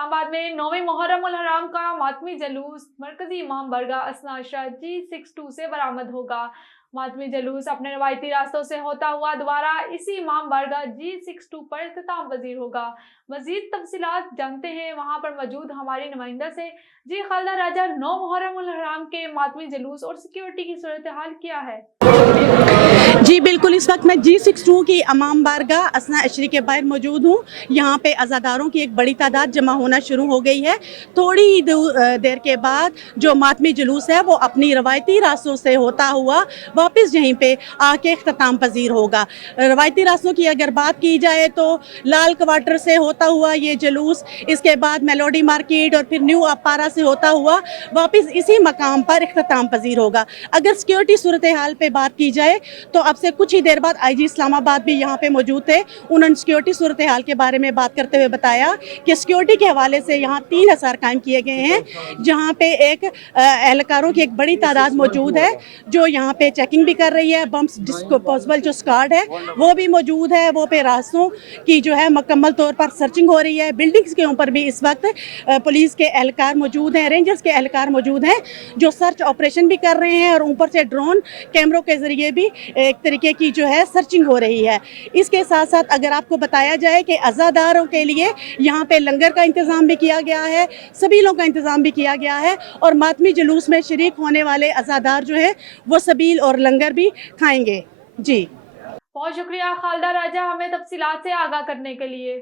इस्लाम आबाद में 9वीं मुहर्रम उल हराम का मातमी जुलूस मरकजी इमाम बारगाह असना अशरा G62 से बरामद होगा। मातमी जुलूस अपने रवायती रास्तों से होता हुआ दोबारा इसी इमाम बारगाह G62 पर इख्तिताम पजीर होगा। मजीद तफसीलात जानते हैं वहां पर मौजूद हमारी नुमाइंदा से। जी खालदा राजा, 9 मुहर्रम उल हराम के मातमी जुलूस और सिक्योरिटी की सूरत हाल क्या है? जी बिल्कुल, इस वक्त मैं G62 की इमाम बारगाह असना अशरी के बाहर मौजूद हूँ। यहाँ पे अज़ादारों की एक बड़ी तादाद जमा होना शुरू हो गई है। थोड़ी ही देर के बाद जो मातमी जुलूस है वो अपनी रवायती रास्तों से होता हुआ वापस यहीं पे आके इख्तिताम पजीर होगा। रवायती रास्तों की अगर बात की जाए तो लाल क्वार्टर से होता हुआ ये जुलूस, इसके बाद मेलोडी मार्केट और फिर न्यू अपारा से होता हुआ वापस इसी मकाम पर इख्तिताम पजीर होगा। अगर सिक्योरिटी सूरत हाल पे बात की जाए तो अब से कुछ ही देर बाद IG इस्लामाबाद भी यहाँ पे मौजूद थे। उन्होंने सिक्योरिटी सूरत हाल के बारे में बात करते हुए बताया कि सिक्योरिटी के हवाले से यहाँ 3 हसार कायम किए गए हैं, जहाँ पे एक एहलकारों की एक बड़ी तादाद मौजूद है जो यहाँ पे चेकिंग भी कर रही है। बम्स डिस्पोजेबल जो स्क्वाड है वो भी मौजूद है। वो पे रास्तों की जो है मुकम्मल तौर पर सर्चिंग हो रही है। बिल्डिंग्स के ऊपर भी इस वक्त पुलिस के एहलकार मौजूद हैं, रेंजर्स के एहलकार मौजूद हैं जो सर्च ऑपरेशन भी कर रहे हैं और ऊपर से ड्रोन कैमरों के जरिए भी एक तरीके की जो है सर्चिंग हो रही है। इसके साथ साथ अगर आपको बताया जाए कि अज़ादारों के लिए यहाँ पे लंगर का इंतज़ाम भी किया गया है, सबीलों का इंतज़ाम भी किया गया है और मातमी जुलूस में शरीक होने वाले अज़ादार जो है वो सबील और लंगर भी खाएंगे। जी बहुत शुक्रिया खालदा राजा, हमें तफसीलात से आगाह करने के लिए।